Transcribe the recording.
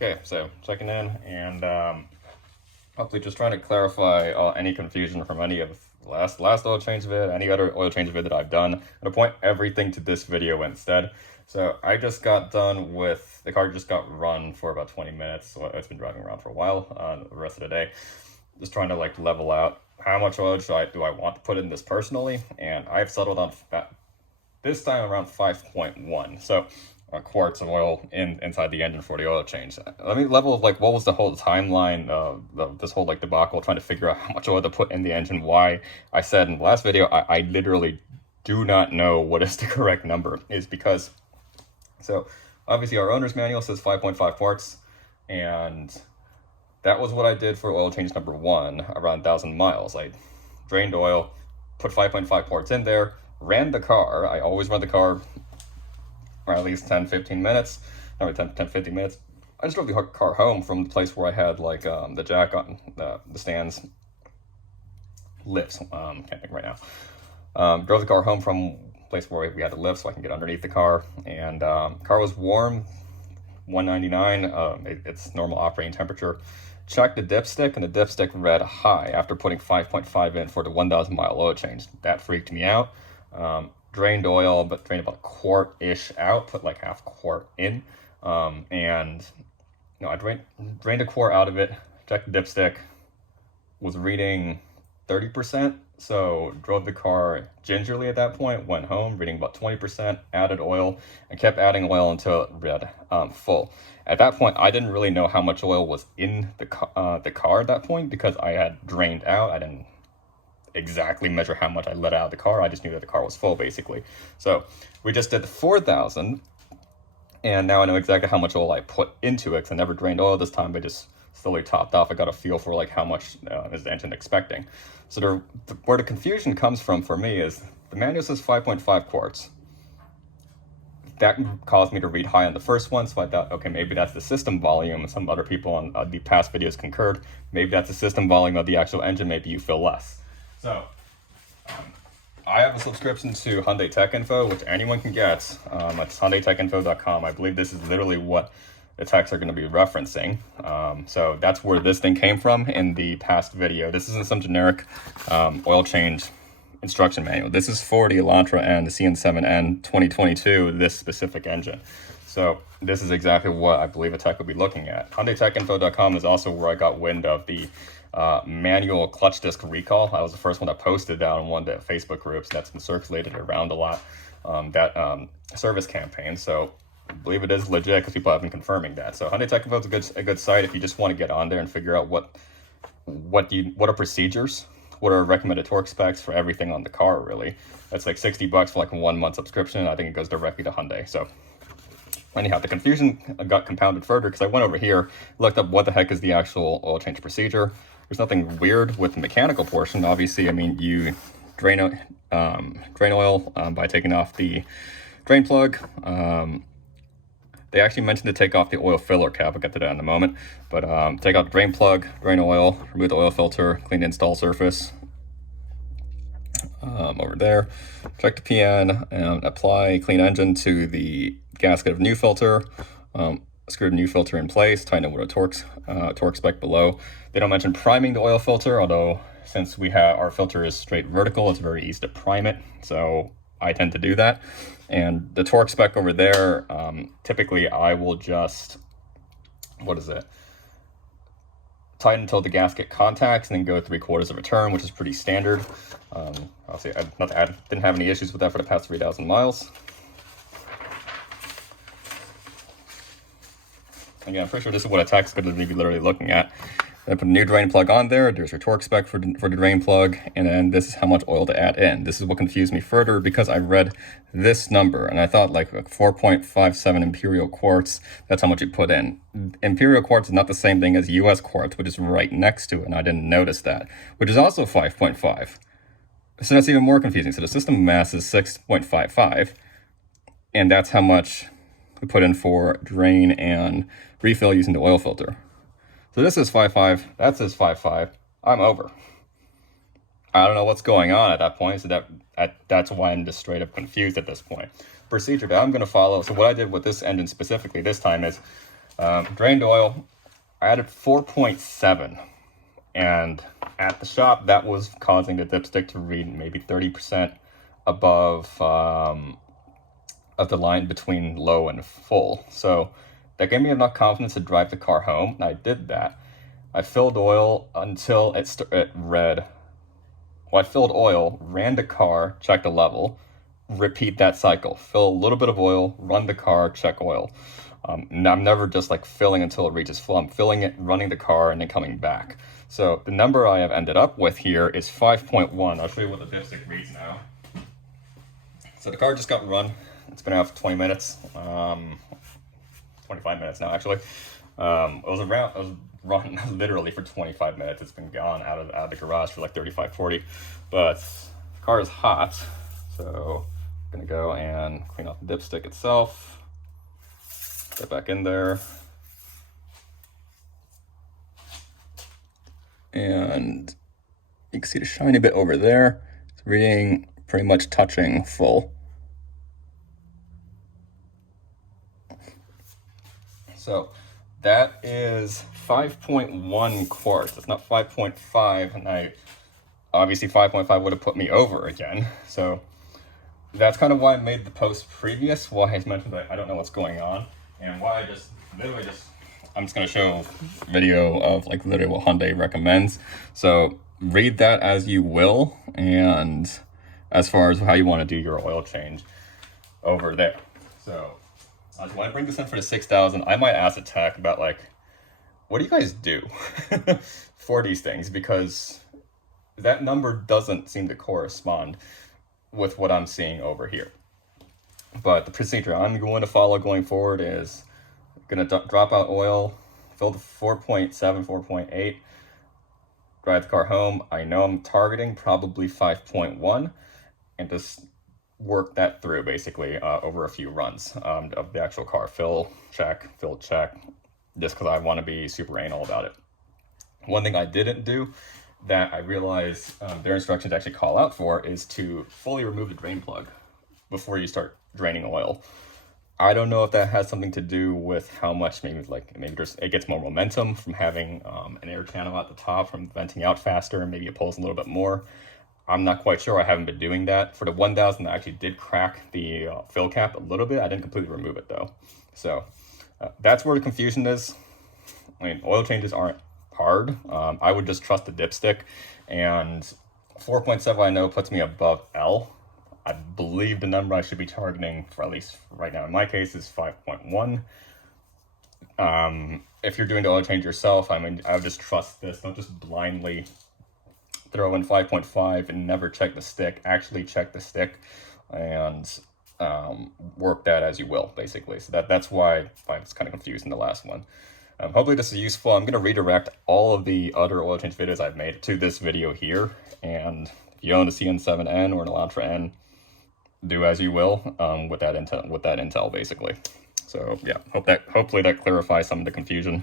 Okay, so checking in and hopefully just trying to clarify any confusion from any of last oil change vid, any other oil change vid that I've done. I'm gonna point everything to this video instead. So I just got done with, the car just got run for about 20 minutes. So it's been driving around for a while the rest of the day. Just trying to like level out how much oil do I want to put in this personally. And I've settled on this time around 5.1. So quarts of oil inside the engine for the oil change. Let me level like what was the whole timeline of this whole like debacle, trying to figure out how much oil to put in the engine. Why I said in the last video I literally do not know what is the correct number, is because so obviously our owner's manual says 5.5 quarts, and that was what I did for oil change number 1 around 1,000 miles. I drained oil, put 5.5 quarts in there, ran the car. I always run the car for at least 10-15 minutes, no, 10-15 minutes. I just drove the car home from the place where I had like the jack on the stands lifts. Can't think right now. Drove the car home from a place where we had the lift so I can get underneath the car, and car was warm, 199. It's normal operating temperature. Checked the dipstick, and the dipstick read high after putting 5.5 in for the 1,000 mile oil change. That freaked me out. Drained oil, but drained about a quart-ish out, put like half quart in. And you know, I drained a quart out of it, checked the dipstick, was reading 30%. So drove the car gingerly at that point, went home, reading about 20%, added oil, and kept adding oil until it read full. At that point, I didn't really know how much oil was in the car at that point, because I had drained out. I didn't exactly measure how much I let out of the car. I just knew that the car was full, basically. So we just did the 4,000, and now I know exactly how much oil I put into it, because I never drained oil this time, but just slowly topped off. I got a feel for like how much is the engine expecting. So where the confusion comes from for me is the manual says 5.5 quarts. That caused me to read high on the first one, so I thought, okay, maybe that's the system volume. Some other people on the past videos concurred. Maybe that's the system volume of the actual engine. Maybe you feel less. So I have a subscription to Hyundai Tech Info, which anyone can get. It's HyundaiTechInfo.com. I believe this is literally what the techs are going to be referencing. So that's where this thing came from in the past video. This isn't some generic oil change instruction manual. This is for the Elantra and the CN7N 2022, this specific engine. So this is exactly what I believe a tech will be looking at. HyundaiTechInfo.com is also where I got wind of the manual clutch disc recall. I was the first one that posted that on one of the Facebook groups that's been circulated around a lot, that service campaign. So I believe it is legit, because people have been confirming that. So Hyundai Tech Info is a good site if you just want to get on there and figure out what are procedures, what are recommended torque specs for everything on the car. Really, that's like $60 for like a 1 month subscription. I think it goes directly to Hyundai. So anyhow, the confusion got compounded further because I went over here, looked up what the heck is the actual oil change procedure. There's nothing weird with the mechanical portion. Obviously, I mean, you drain oil by taking off the drain plug. They actually mentioned to take off the oil filler cap. I'll get to that in a moment. But take out the drain plug, drain oil, remove the oil filter, clean the install surface. Over there, check the PN, and apply clean engine to the gasket of new filter. Screw the new filter in place, tighten it with a torque spec below. They don't mention priming the oil filter, although since our filter is straight vertical, it's very easy to prime it. So I tend to do that. And the torque spec over there, typically I will just, tighten until the gasket contacts, and then go 3/4 of a turn, which is pretty standard. Obviously, I didn't have any issues with that for the past 3,000 miles. Again, I'm pretty sure this is what a tech's going to be literally looking at. Then put a new drain plug on there. There's your torque spec for the drain plug, and then this is how much oil to add in. This is what confused me further, because I read this number and I thought like 4.57 imperial quarts, that's how much you put in. Imperial quarts is not the same thing as US quarts, which is right next to it, and I didn't notice that, which is also 5.5. So that's even more confusing. So the system mass is 6.55, and that's how much we put in for drain and refill using the oil filter. So this is 5.5, that says 5.5, I'm over. I don't know what's going on at that point, so that's why I'm just straight up confused at this point. Procedure that I'm going to follow, so what I did with this engine specifically this time is Drained oil, I added 4.7, and at the shop that was causing the dipstick to read maybe 30% above of the line between low and full. So that gave me enough confidence to drive the car home, and I did that. I filled oil until it read. Well, I filled oil, ran the car, checked the level, repeat that cycle. Fill a little bit of oil, run the car, check oil. And I'm never just like filling until it reaches full. I'm filling it, running the car, and then coming back. So the number I have ended up with here is 5.1. I'll show you what the dipstick reads now. So the car just got run. It's been out for 20 minutes. 25 minutes now, actually. It was run literally for 25 minutes. It's been gone out of the garage for like 35, 40. But the car is hot. So I'm gonna go and clean off the dipstick itself. Get back in there. And you can see the shiny bit over there. It's reading pretty much touching full. So that is 5.1 quarts. It's not 5.5, and obviously 5.5 would have put me over again. So that's kind of why I made the post previous, why I mentioned that I don't know what's going on, and why I'm just going to show a video of like literally what Hyundai recommends. So read that as you will, and as far as how you want to do your oil change over there. So when I bring this in for the 6,000, I might ask a tech about like, what do you guys do for these things? Because that number doesn't seem to correspond with what I'm seeing over here. But the procedure I'm going to follow going forward is going to drop out oil, fill the 4.7, 4.8, drive the car home. I know I'm targeting probably 5.1, and just work that through basically over a few runs of the actual car. Fill, check, just because I want to be super anal about it. One thing I didn't do that I realize their instructions actually call out for is to fully remove the drain plug before you start draining oil. I don't know if that has something to do with how much maybe it gets more momentum from having an air channel at the top from venting out faster, and maybe it pulls a little bit more. I'm not quite sure. I haven't been doing that. For the 1,000, I actually did crack the fill cap a little bit. I didn't completely remove it though. So that's where the confusion is. I mean, oil changes aren't hard. I would just trust the dipstick, and 4.7 I know puts me above L. I believe the number I should be targeting for, at least right now in my case, is 5.1. If you're doing the oil change yourself, I mean, I would just trust this. Don't just blindly throw in 5.5 and never check the stick. Actually check the stick and work that as you will, basically. So that's why I was kind of confused in the last one. Hopefully this is useful. I'm going to redirect all of the other oil change videos I've made to this video here. And if you own a CN7N or an Elantra N, do as you will with that intel basically. So yeah, hopefully that clarifies some of the confusion.